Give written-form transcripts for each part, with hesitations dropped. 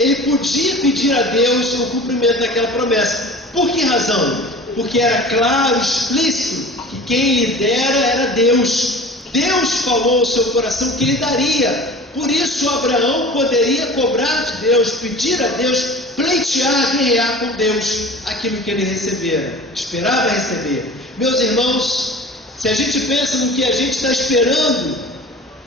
ele podia pedir a Deus o cumprimento daquela promessa. Por que razão? Porque era claro, explícito, que quem lhe dera era Deus. Deus falou ao seu coração que lhe daria. Por isso Abraão poderia cobrar de Deus, pedir a Deus, pleitear, guerrear com Deus aquilo que ele recebera, esperava receber. Meus irmãos, se a gente pensa no que a gente está esperando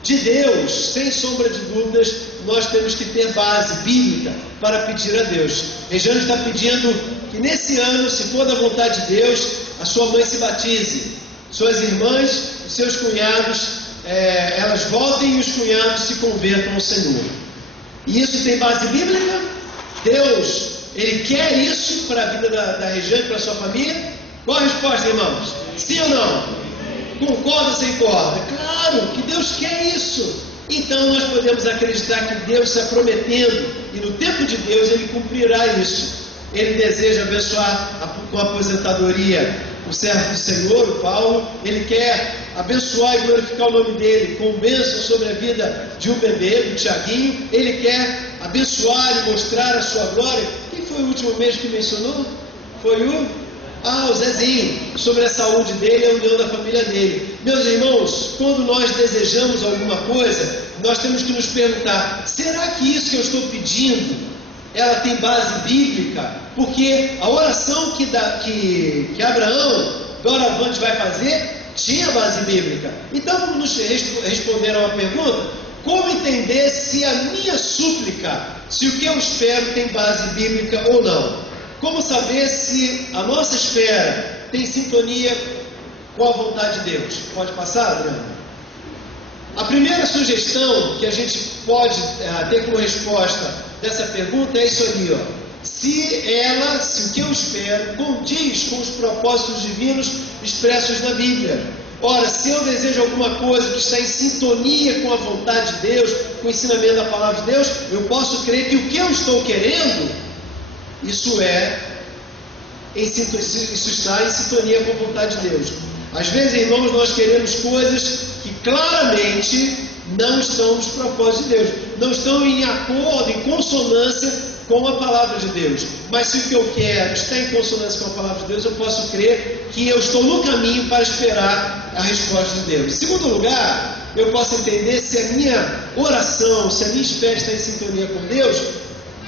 de Deus, sem sombra de dúvidas, nós temos que ter base bíblica para pedir a Deus. Regiane está pedindo que nesse ano, se for da vontade de Deus, a sua mãe se batize, suas irmãs, os seus cunhados, elas voltem e os cunhados se convertam ao Senhor. E isso tem base bíblica? Deus, Ele quer isso para a vida da Regiane, para a sua família? Qual a resposta, irmãos? Sim ou não? Concorda ou sem corda? Claro que Deus quer isso. Então nós podemos acreditar que Deus está prometendo, e no tempo de Deus Ele cumprirá isso. Ele deseja abençoar com a aposentadoria o servo do Senhor, o Paulo. Ele quer abençoar e glorificar o nome dele com bênção sobre a vida de um bebê, do Tiaguinho. Ele quer abençoar e mostrar a sua glória. Quem foi o último mês que mencionou? Foi o Zezinho, sobre a saúde dele e a união da família dele. Meus irmãos, quando nós desejamos alguma coisa, nós temos que nos perguntar: será que isso que eu estou pedindo, ela tem base bíblica? Porque a oração que Abraão, doravante, vai fazer, tinha base bíblica. Então vamos nos responder a uma pergunta: como entender se a minha súplica, se o que eu espero tem base bíblica ou não? Como saber se a nossa espera tem sintonia com a vontade de Deus? Pode passar, Adriano? A primeira sugestão que a gente pode ter como resposta dessa pergunta é isso ali, ó. Se o que eu espero condiz com os propósitos divinos expressos na Bíblia. Ora, se eu desejo alguma coisa que está em sintonia com a vontade de Deus, com o ensinamento da palavra de Deus, eu posso crer que o que eu estou querendo, isso está em sintonia com a vontade de Deus. Às vezes, irmãos, nós queremos coisas que claramente não estão nos propósitos de Deus, não estão em acordo, em consonância com a palavra de Deus. Mas se o que eu quero está em consonância com a palavra de Deus, eu posso crer que eu estou no caminho para esperar a resposta de Deus. Em segundo lugar, eu posso entender se a minha oração, se a minha espera está em sintonia com Deus,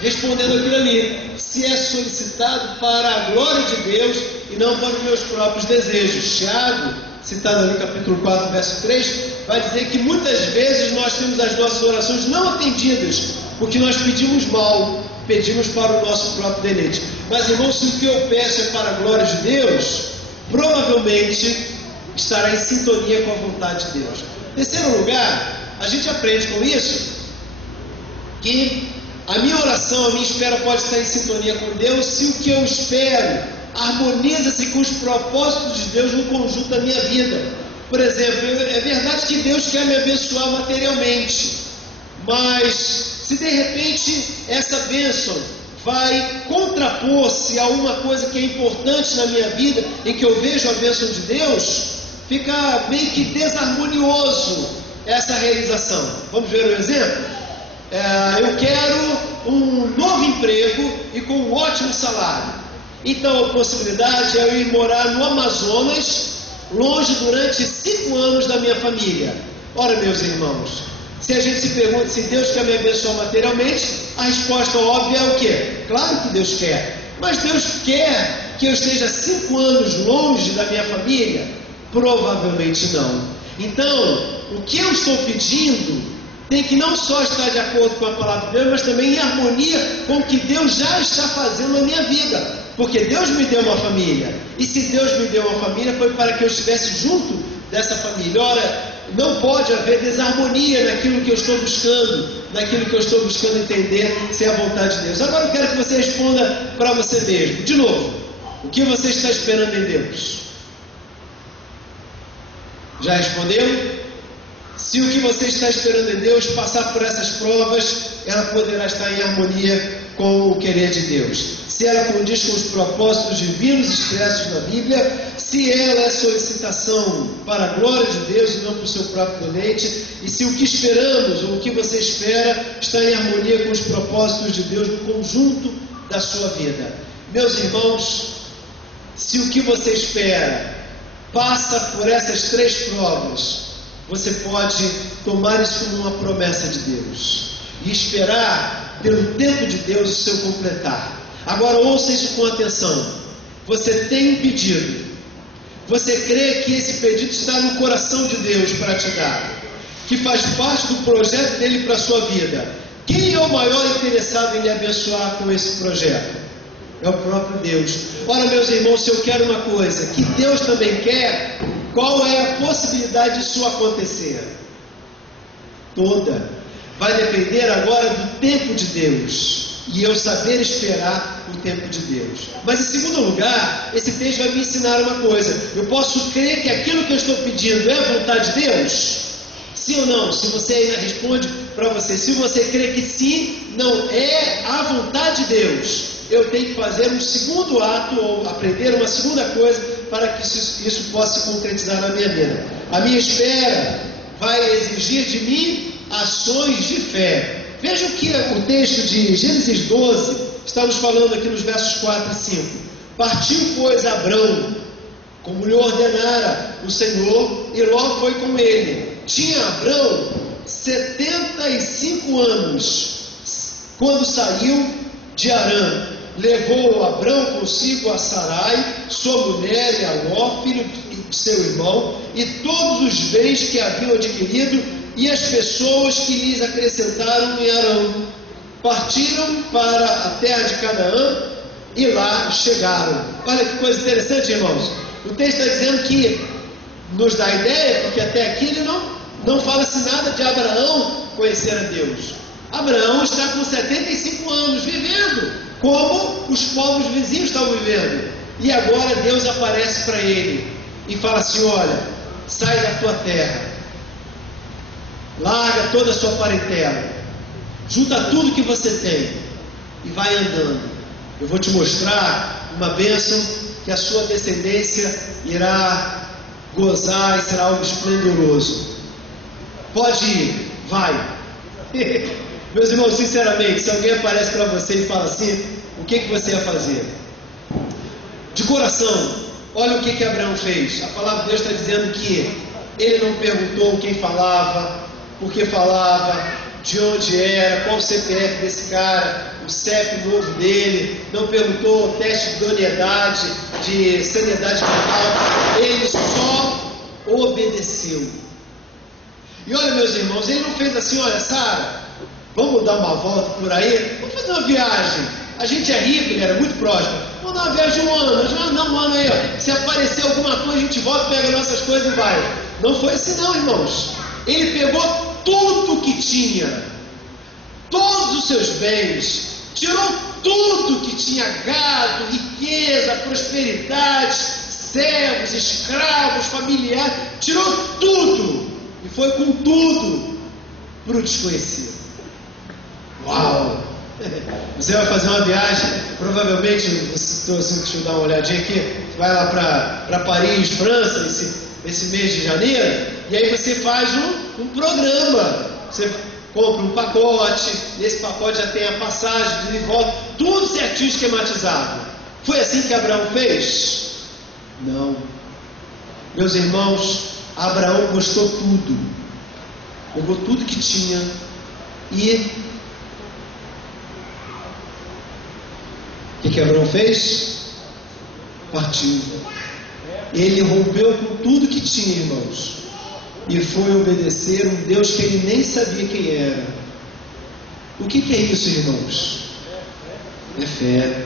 respondendo aquilo ali, se é solicitado para a glória de Deus e não para os meus próprios desejos. Tiago, citado ali no capítulo 4, verso 3, vai dizer que muitas vezes nós temos as nossas orações não atendidas, porque nós pedimos mal, pedimos para o nosso próprio deleite. Mas, irmãos, se o que eu peço é para a glória de Deus, provavelmente estará em sintonia com a vontade de Deus. Em terceiro lugar, a gente aprende com isso que a minha oração, a minha espera pode estar em sintonia com Deus se o que eu espero harmoniza-se com os propósitos de Deus no conjunto da minha vida. Por exemplo, é verdade que Deus quer me abençoar materialmente, mas se de repente essa bênção vai contrapor-se a uma coisa que é importante na minha vida, em que eu vejo a bênção de Deus, fica meio que desarmonioso essa realização. Vamos ver um exemplo? Eu quero um novo emprego e com um ótimo salário. Então a possibilidade é eu ir morar no Amazonas, longe durante 5 anos da minha família. Ora, meus irmãos, se a gente se pergunta se Deus quer me abençoar materialmente, a resposta óbvia é o quê? Claro que Deus quer. Mas Deus quer que eu esteja 5 anos longe da minha família? Provavelmente não. Então, o que eu estou pedindo tem que não só estar de acordo com a palavra de Deus, mas também em harmonia com o que Deus já está fazendo na minha vida. Porque Deus me deu uma família. E se Deus me deu uma família, foi para que eu estivesse junto dessa família. Ora, não pode haver desarmonia naquilo que eu estou buscando, naquilo que eu estou buscando entender se é a vontade de Deus. Agora eu quero que você responda para você mesmo. De novo, o que você está esperando em Deus? Já respondeu? Se o que você está esperando em Deus passar por essas provas, ela poderá estar em harmonia com o querer de Deus. Se ela condiz com os propósitos divinos expressos na Bíblia, se ela é solicitação para a glória de Deus e não para o seu próprio deleite, e se o que esperamos ou o que você espera está em harmonia com os propósitos de Deus no conjunto da sua vida. Meus irmãos, se o que você espera passa por essas 3 provas, você pode tomar isso como uma promessa de Deus e esperar pelo tempo de Deus o seu completar. Agora ouça isso com atenção. Você tem um pedido. Você crê que esse pedido está no coração de Deus para te dar, que faz parte do projeto dele para a sua vida. Quem é o maior interessado em lhe abençoar com esse projeto? É o próprio Deus. Ora, meus irmãos, se eu quero uma coisa que Deus também quer, qual é a possibilidade disso acontecer? Toda. Vai depender agora do tempo de Deus e eu saber esperar o tempo de Deus. Mas em segundo lugar, esse texto vai me ensinar uma coisa. Eu posso crer que aquilo que eu estou pedindo é a vontade de Deus? Sim ou não? Se você ainda responde para você, se você crê que sim, não é a vontade de Deus, eu tenho que fazer um segundo ato ou aprender uma segunda coisa para que isso possa se concretizar na minha vida. A minha espera vai exigir de mim ações de fé. Veja o que o texto de Gênesis 12 está nos falando aqui nos versos 4 e 5. Partiu, pois, Abrão, como lhe ordenara o Senhor, e Ló foi com ele. Tinha Abrão 75 anos quando saiu de Harã. Levou Abrão consigo a Sarai, sua mulher, e a Ló, filho de seu irmão, e todos os bens que haviam adquirido, e as pessoas que lhes acrescentaram em Harã. Partiram para a terra de Canaã e lá chegaram. Olha que coisa interessante, irmãos. O texto está dizendo que nos dá a ideia, porque até aqui ele não fala-se nada de Abraão conhecer a Deus. Abraão está com 75 anos vivendo como os povos vizinhos estavam vivendo. E agora Deus aparece para ele e fala assim: olha, sai da tua terra, larga toda a sua parentela, junta tudo que você tem e vai andando. Eu vou te mostrar uma bênção que a sua descendência irá gozar e será algo esplendoroso. Pode ir, vai. Meus irmãos, sinceramente, se alguém aparece para você e fala assim, o que você ia fazer? De coração, olha o que Abraão fez. A palavra de Deus está dizendo que ele não perguntou quem falava, por que falava, de onde era, qual o CPF desse cara, o CEP novo dele, não perguntou o teste de idoneidade, de sanidade mental, ele só obedeceu. E olha, meus irmãos, ele não fez assim: olha, Sara, vamos dar uma volta por aí, vamos fazer uma viagem, a gente é rico, ele era muito próspero, vamos dar uma viagem um ano aí, ó. Se aparecer alguma coisa, a gente volta, pega nossas coisas e vai. Não foi assim não, irmãos. Ele pegou tudo que tinha, todos os seus bens, tirou tudo que tinha, gado, riqueza, prosperidade, servos, escravos, familiares, tirou tudo e foi com tudo para o desconhecido. Uau! Você vai fazer uma viagem, provavelmente, deixa eu dar uma olhadinha aqui, você vai lá para Paris, França, esse mês de janeiro, e aí você faz um programa, você compra um pacote, nesse pacote já tem a passagem, de volta, tudo certinho esquematizado. Foi assim que Abraão fez? Não. Meus irmãos, Abraão postou tudo, pegou tudo que tinha e o que Abraão fez? Partiu. Ele rompeu com tudo que tinha, irmãos, e foi obedecer um Deus que ele nem sabia quem era. O que é isso, irmãos? É fé.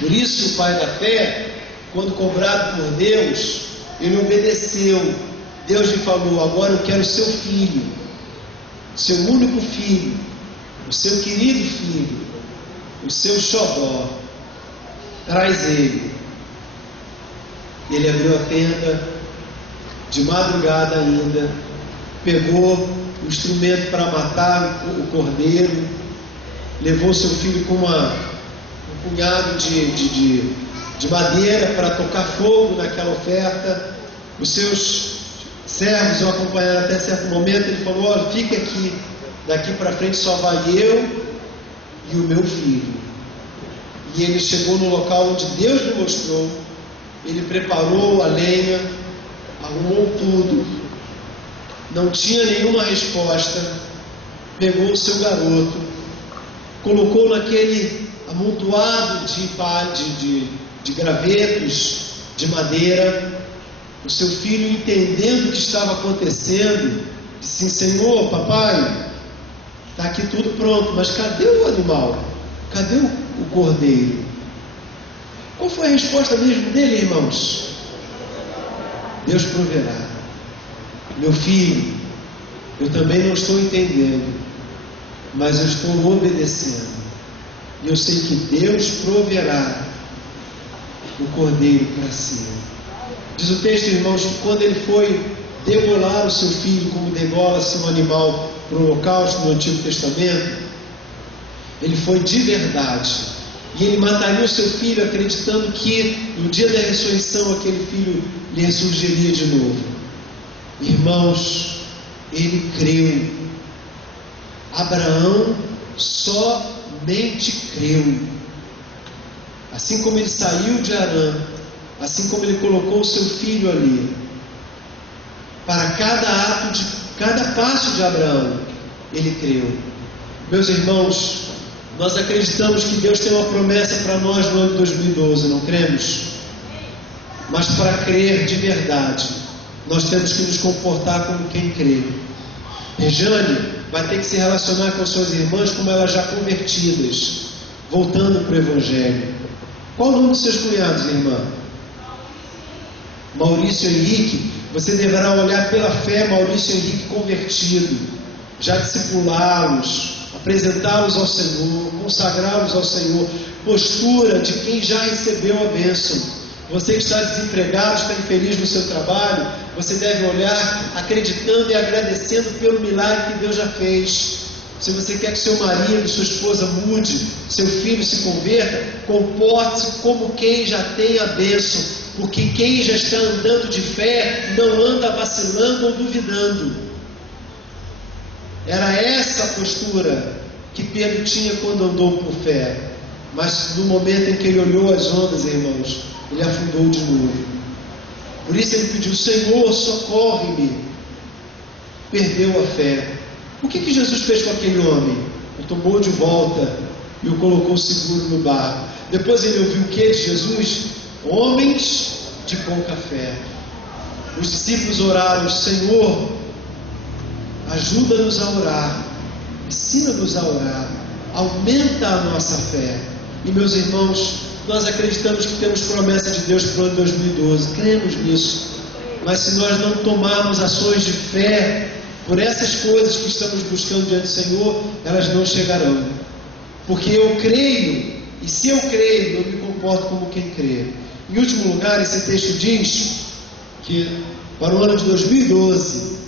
Por isso o pai da fé, quando cobrado por Deus, ele obedeceu. Deus lhe falou: agora eu quero o seu filho, seu único filho, o seu querido filho, o seu xodó, traz ele. Ele abriu a tenda, de madrugada ainda, pegou o instrumento para matar o cordeiro, levou seu filho com um punhado de madeira para tocar fogo naquela oferta, os seus servos o acompanharam até certo momento. Ele falou: olha, fica aqui, daqui para frente só vai eu e o meu filho. E ele chegou no local onde Deus lhe mostrou. Ele preparou a lenha, arrumou tudo, não tinha nenhuma resposta. Pegou o seu garoto, colocou naquele amontoado de gravetos de madeira. O seu filho, entendendo o que estava acontecendo, disse: Senhor, papai, está aqui tudo pronto, mas cadê o animal? Cadê o cordeiro? Qual foi a resposta mesmo dele, irmãos? Deus proverá. Meu filho, eu também não estou entendendo, mas eu estou obedecendo. E eu sei que Deus proverá o cordeiro para si. Diz o texto, irmãos, que quando ele foi degolar o seu filho, como degola-se um animal para o holocausto no Antigo Testamento, ele foi de verdade. E ele mataria o seu filho, acreditando que no dia da ressurreição aquele filho lhe ressurgiria de novo. Irmãos, ele creu. Abraão somente creu. Assim como ele saiu de Harã, assim como ele colocou o seu filho ali, para cada passo de Abraão, ele creu. Meus irmãos, nós acreditamos que Deus tem uma promessa para nós no ano de 2012, não cremos? Mas para crer de verdade, nós temos que nos comportar como quem crê. Rejane vai ter que se relacionar com as suas irmãs como elas já convertidas, voltando para o Evangelho. Qual o nome dos seus cunhados, irmã? Maurício Henrique. Você deverá olhar pela fé Maurício Henrique convertido, já discipulá-los, apresentá-los ao Senhor, consagrá-los ao Senhor. Postura de quem já recebeu a bênção. Você que está desempregado, está infeliz no seu trabalho, você deve olhar acreditando e agradecendo pelo milagre que Deus já fez. Se você quer que seu marido, sua esposa mude, seu filho se converta, comporte-se como quem já tem a bênção, porque quem já está andando de fé não anda vacilando ou duvidando. Era essa a postura que Pedro tinha quando andou por fé, mas no momento em que ele olhou as ondas, irmãos, ele afundou de novo. Por isso ele pediu: Senhor, socorre-me. Perdeu a fé. O que Jesus fez com aquele homem? O tomou de volta e o colocou seguro no barco. Depois ele ouviu o que de Jesus? Homens de pouca fé. Os discípulos oraram: Senhor, ajuda-nos a orar, ensina-nos a orar, aumenta a nossa fé. E meus irmãos, nós acreditamos que temos promessa de Deus para o ano 2012, cremos nisso, mas se nós não tomarmos ações de fé por essas coisas que estamos buscando diante do Senhor, elas não chegarão, porque eu creio, e se eu creio, eu me comporto como quem crê. Em último lugar, esse texto diz que para o ano de 2012,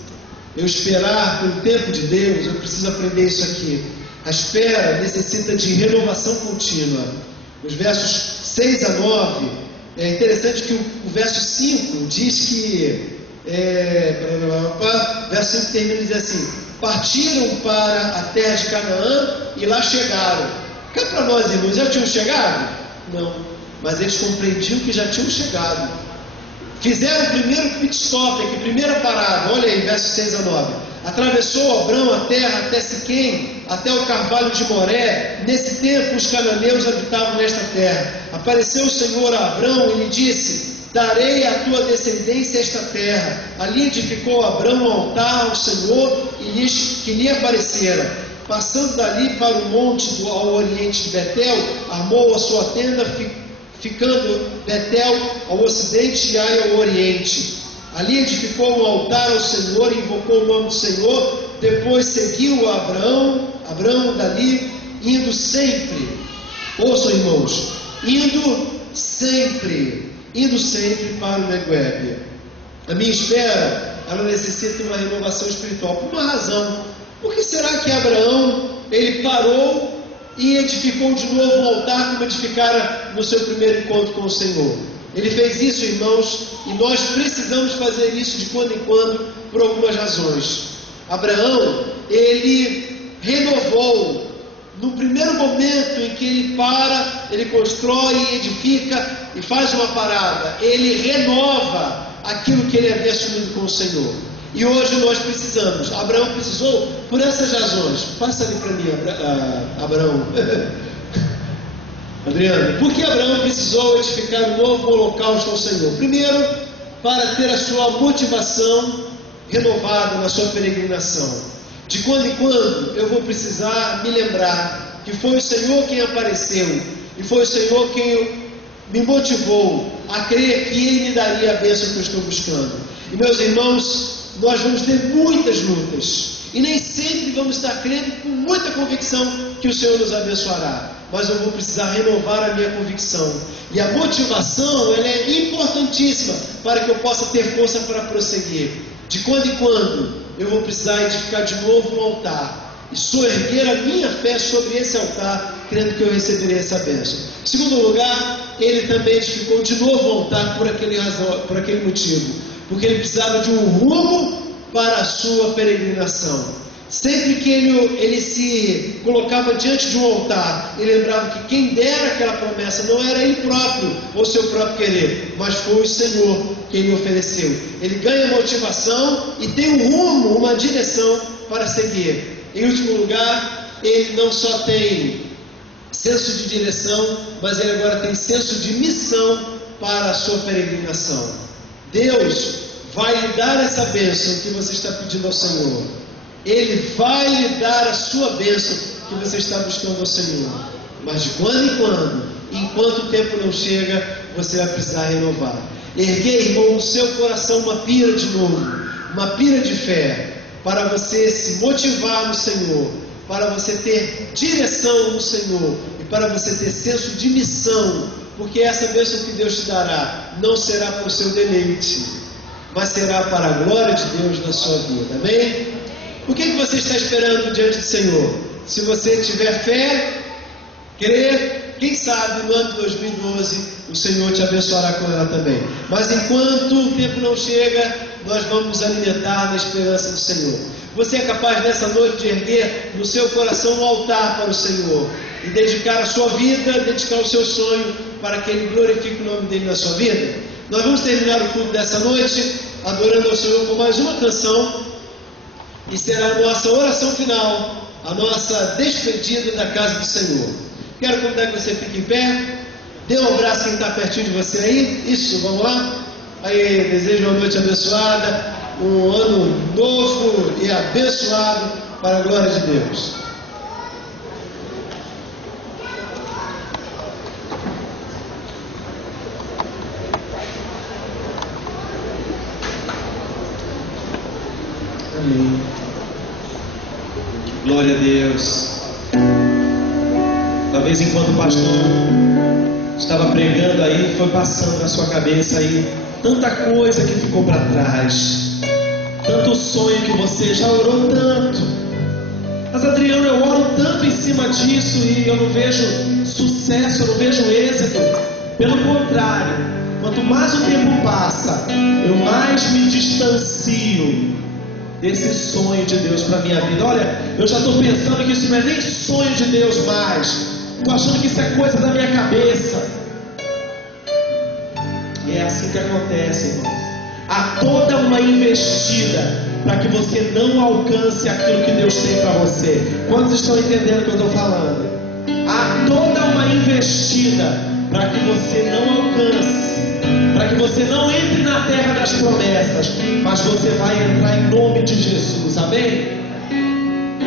eu esperar pelo tempo de Deus, eu preciso aprender isso aqui. A espera necessita de renovação contínua. Os versos 6 a 9, é interessante que o verso 5 diz que, verso 5 termina dizendo assim: partiram para a terra de Canaã e lá chegaram. Cá para nós, irmãos, já tinham chegado? Não, mas eles compreendiam que já tinham chegado. Fizeram o primeiro pit stop aqui, primeira parada, olha aí, versos 6 a 9. Atravessou Abrão a terra até Siquém, até o carvalho de Moré. Nesse tempo os cananeus habitavam nesta terra. Apareceu o Senhor a Abrão e lhe disse: darei à tua descendência esta terra. Ali edificou Abrão um altar ao Senhor que lhe aparecera. Passando dali para o monte ao oriente de Betel, armou a sua tenda, ficando Betel ao ocidente e Ai ao oriente. Ali edificou um altar ao Senhor e invocou o nome do Senhor. Depois seguiu Abrão dali, indo sempre. Ouçam, irmãos, indo sempre para o Negueb. A minha espera, ela necessita uma renovação espiritual, por uma razão. Por que será que Abraão, ele parou e edificou de novo um altar como edificara no seu primeiro encontro com o Senhor? Ele fez isso, irmãos, e nós precisamos fazer isso de quando em quando por algumas razões. Abraão, ele renovou. No primeiro momento em que ele para, ele constrói, edifica e faz uma parada, ele renova aquilo que ele havia assumido com o Senhor. E hoje nós precisamos. Abraão precisou por essas razões. Passa ali para mim, Abraão. Adriano, por que Abraão precisou edificar um novo holocausto ao Senhor? Primeiro, para ter a sua motivação renovada na sua peregrinação. De quando em quando eu vou precisar me lembrar que foi o Senhor quem apareceu e foi o Senhor quem me motivou a crer que Ele me daria a bênção que eu estou buscando. E meus irmãos, nós vamos ter muitas lutas e nem sempre vamos estar crendo com muita convicção que o Senhor nos abençoará, mas eu vou precisar renovar a minha convicção. E a motivação, ela é importantíssima para que eu possa ter força para prosseguir. De quando em quando eu vou precisar edificar de novo um altar e soerguer a minha fé sobre esse altar, crendo que eu receberei essa bênção. Em segundo lugar, ele também edificou de novo o altar por aquele motivo, porque ele precisava de um rumo para a sua peregrinação. Sempre que ele se colocava diante de um altar, ele lembrava que quem dera aquela promessa não era ele próprio ou seu próprio querer, mas foi o Senhor quem lhe ofereceu. Ele ganha motivação e tem um rumo, uma direção para seguir. Em último lugar, ele não só tem senso de direção, mas ele agora tem senso de missão para a sua peregrinação. Deus vai lhe dar essa bênção que você está pedindo ao Senhor. Ele vai lhe dar a sua bênção que você está buscando ao Senhor. Mas de quando em quando, enquanto o tempo não chega, você vai precisar renovar. Erguei, irmão, no seu coração uma pira de novo, uma pira de fé, para você se motivar no Senhor, para você ter direção no Senhor e para você ter senso de missão, porque essa bênção que Deus te dará não será para o seu deleite, mas será para a glória de Deus na sua vida. Amém? O que você está esperando diante do Senhor? Se você tiver fé, crer, quem sabe no ano de 2012 o Senhor te abençoará com ela também. Mas enquanto o tempo não chega, nós vamos nos alimentar na esperança do Senhor. Você é capaz nessa noite de erguer no seu coração um altar para o Senhor e dedicar a sua vida, dedicar o seu sonho para que Ele glorifique o nome dEle na sua vida? Nós vamos terminar o culto dessa noite adorando ao Senhor com mais uma canção, e será a nossa oração final, a nossa despedida da casa do Senhor. Quero convidar que você fique em pé, dê um abraço quem está pertinho de você aí. Isso, vamos lá? Aí, desejo uma noite abençoada, um ano novo e abençoado para a glória de Deus. Amém. Glória a Deus. Talvez enquanto o pastor estava pregando aí, foi passando na sua cabeça aí tanta coisa que ficou para trás, tanto sonho que você já orou tanto. Mas Adriano, eu oro tanto em cima disso e eu não vejo sucesso, eu não vejo êxito. Pelo contrário, quanto mais o tempo passa, eu mais me distancio desse sonho de Deus para a minha vida. Olha, eu já estou pensando que isso não é nem sonho de Deus mais. Estou achando que isso é coisa da minha cabeça. E é assim que acontece, irmão. Há toda uma investida para que você não alcance aquilo que Deus tem para você. Quantos estão entendendo o que eu estou falando? Há toda uma investida para que você não alcance, para que você não entre na terra das promessas, mas você vai entrar em nome de Jesus. Amém?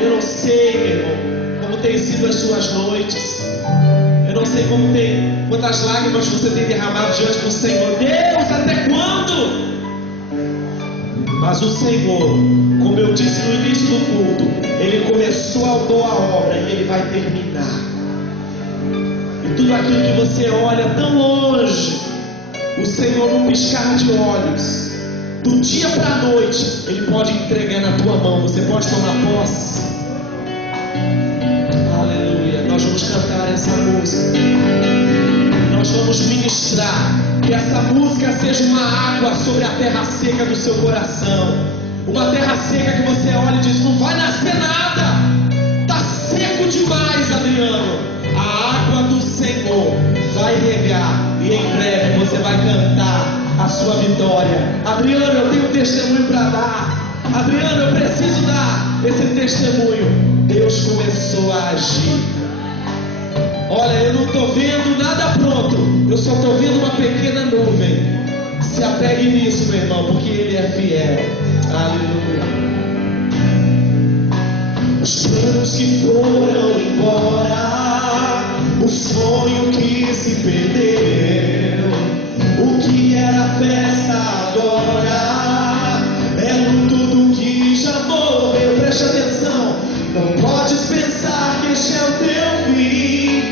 Eu não sei, meu irmão, como tem sido as suas noites. Eu não sei quantas lágrimas você tem derramado diante do Senhor. Deus, até quando? Mas o Senhor, como eu disse no início do culto, Ele começou a boa obra e Ele vai terminar. E tudo aquilo que você olha tão longe, o Senhor, num piscar de olhos, do dia para a noite, Ele pode entregar na tua mão. Você pode tomar posse. Aleluia. Nós vamos cantar essa música. Nós vamos ministrar. Que essa música seja uma água sobre a terra seca do seu coração. Uma terra seca que você olha e diz: não vai nascer nada. Está seco demais, Adriano. A água do Senhor vai regar e em breve você vai cantar a sua vitória. Adriano, eu tenho um testemunho para dar. Adriano, eu preciso dar esse testemunho. Deus começou a agir. Olha, eu não estou vendo nada pronto, eu só estou vendo uma pequena nuvem. Se apegue nisso, meu irmão, porque Ele é fiel. Aleluia. Os planos que foram embora, o sonho que se perdeu, o que era festa agora é luto do que já morreu. Preste atenção, não podes pensar que este é o teu fim,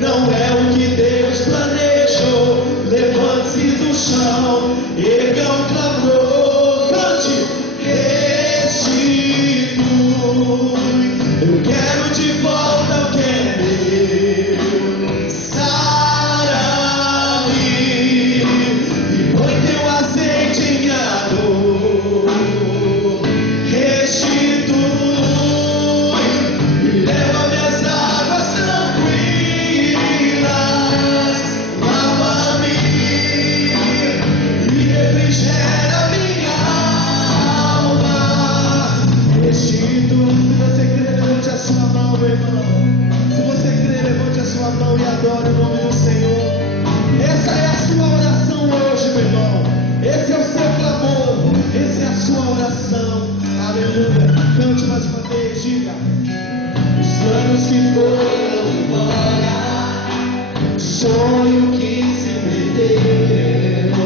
não é o que Deus planejou. Levante-se do chão, erga um clamor, cante, restitui. Eu quero de volta o que é meu, sara-me e põe teu azeite em minha dor. Restitui e leva minhas águas tranquilas, lava-me e refrigera minha alma. Restitui. Se você crer, levante a sua mão, meu irmão. Se você crer, levante a sua mão e adore o nome do Senhor. Essa é a sua oração hoje, meu irmão. Esse é o seu clamor. Essa é a sua oração. Aleluia. Cante mais uma vez, diga. Os planos que foram embora, o sonho que se perdeu,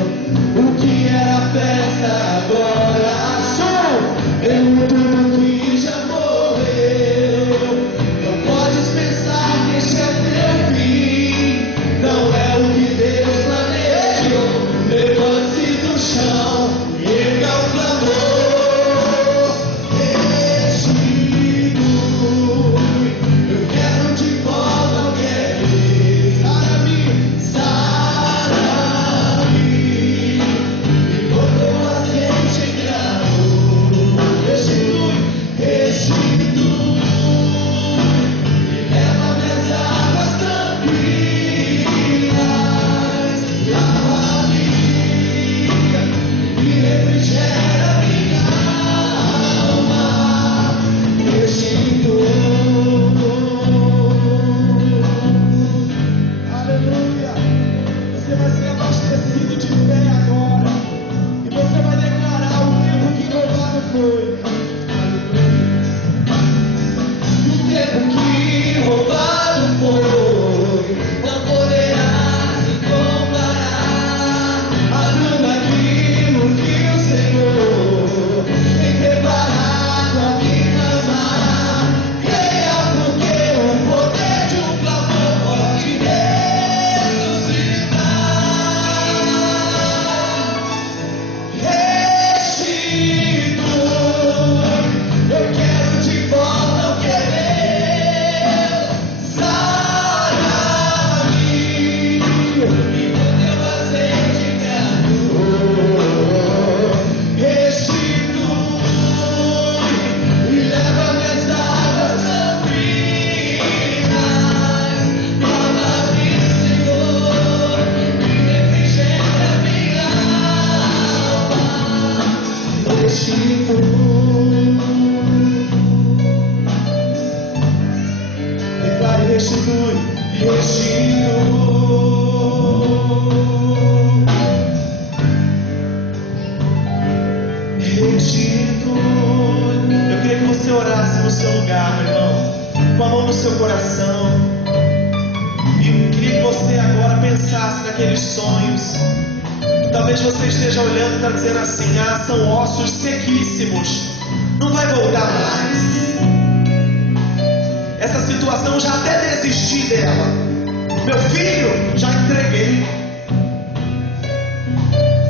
o que era festa agora, som é tudo que já morreu. Não podes pensar que este é o teu fim, não é o que Deus planejou. Levante-se do chão e erga o clamor. Restitui. Eu quero de volta o que é meu. Sara-me, sara-me e põe teu azeite em minha dor. Restitui, restitui e leva minhas águas tranquilas, lava-me e refrigera minha alma. Restitui. Aleluia. Você vai ser abastecido de fé agora e você vai declarar o tempo que roubado foi. O tempo que roubado foi não poderá se comparar a tudo aquilo que o Senhor tem preparado a me amar. Creia, porque o poder de um clamor pode ressuscitar. Restitui. Eu quero de volta o que é meu. Sara-me e põe teu azeite em minha dor. Restitui e leva minhas águas tranquilas. Lava-me, Senhor, e refrigera minha alma. Restitui. Declare: restitui, restitui. Restitui. Eu queria que você orasse no seu lugar, meu irmão, com a mão no seu coração. E queria que você agora pensasse naqueles sonhos. Talvez você esteja olhando e está dizendo assim: ah, são ossos sequíssimos, não vai voltar mais. Essa situação já até desisti dela. Meu filho, já entreguei.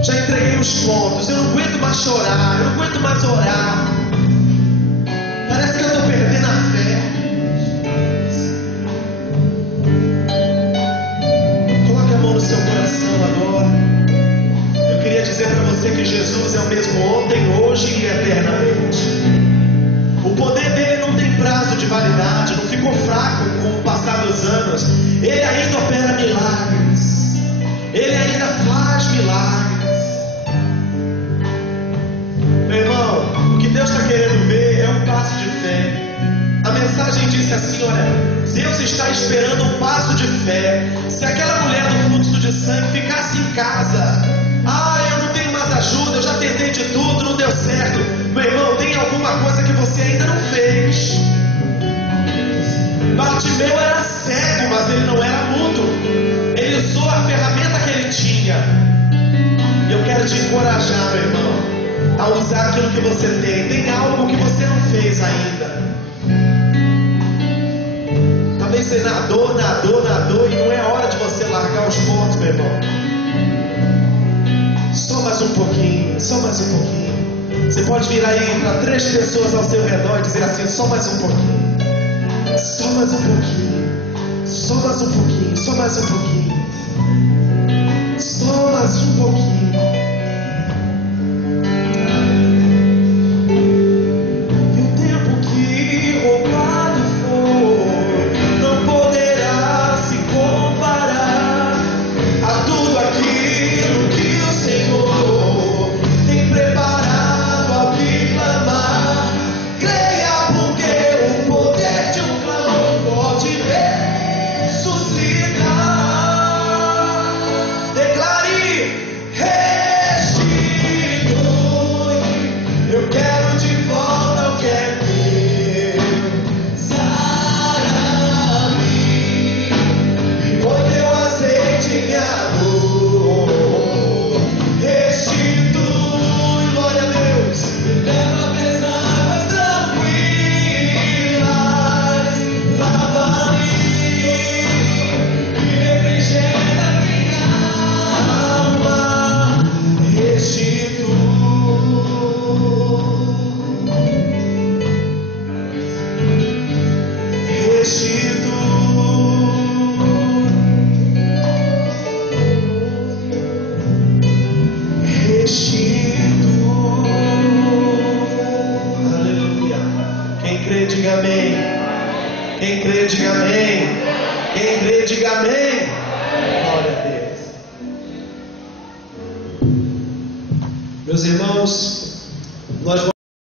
Já entreguei os pontos. Eu não aguento mais chorar, eu não aguento mais orar. Parece que eu estou perdendo a fé. Coloque a mão no seu coração agora. Eu queria dizer para você que Jesus é o mesmo ontem, hoje e eternamente. Ele ainda opera milagres. Ele ainda faz milagres. Meu irmão, o que Deus está querendo ver é um passo de fé. A mensagem disse assim: olha, Deus está esperando um passo de fé. Se aquela mulher do fluxo de sangue ficasse em casa, eu não tenho mais ajuda, eu já tentei de tudo, não deu certo. Meu irmão, tem alguma coisa que você ainda não fez. Bartimeu era cego, mas ele não era mudo. Ele usou a ferramenta que ele tinha. E eu quero te encorajar, meu irmão, a usar aquilo que você tem. Tem algo que você não fez ainda. Talvez você nadou e não é hora de você largar os pontos, meu irmão. Só mais um pouquinho, só mais um pouquinho. Você pode virar aí para 3 pessoas ao seu redor e dizer assim: só mais um pouquinho. Só mais um pouquinho. Só mais um pouquinho. Só mais um pouquinho. Só mais um pouquinho. E o tempo que roubado foi não poderá se comparar a tudo aquilo que o Senhor tem preparado ao que clamar. Creia, porque o poder de um clamor pode ressuscitar. Declare: restitui. Eu quero de volta o que é meu. Sara-me, foi teu azeite, minha dor. Restitui, glória a Deus. Me leva às águas tranquilas. Lava-me e refrigera minha alma. Restitui. Aleluia. Quem crê, diga amém. Quem crê, diga amém. Quem crê, diga amém. Glória a Deus.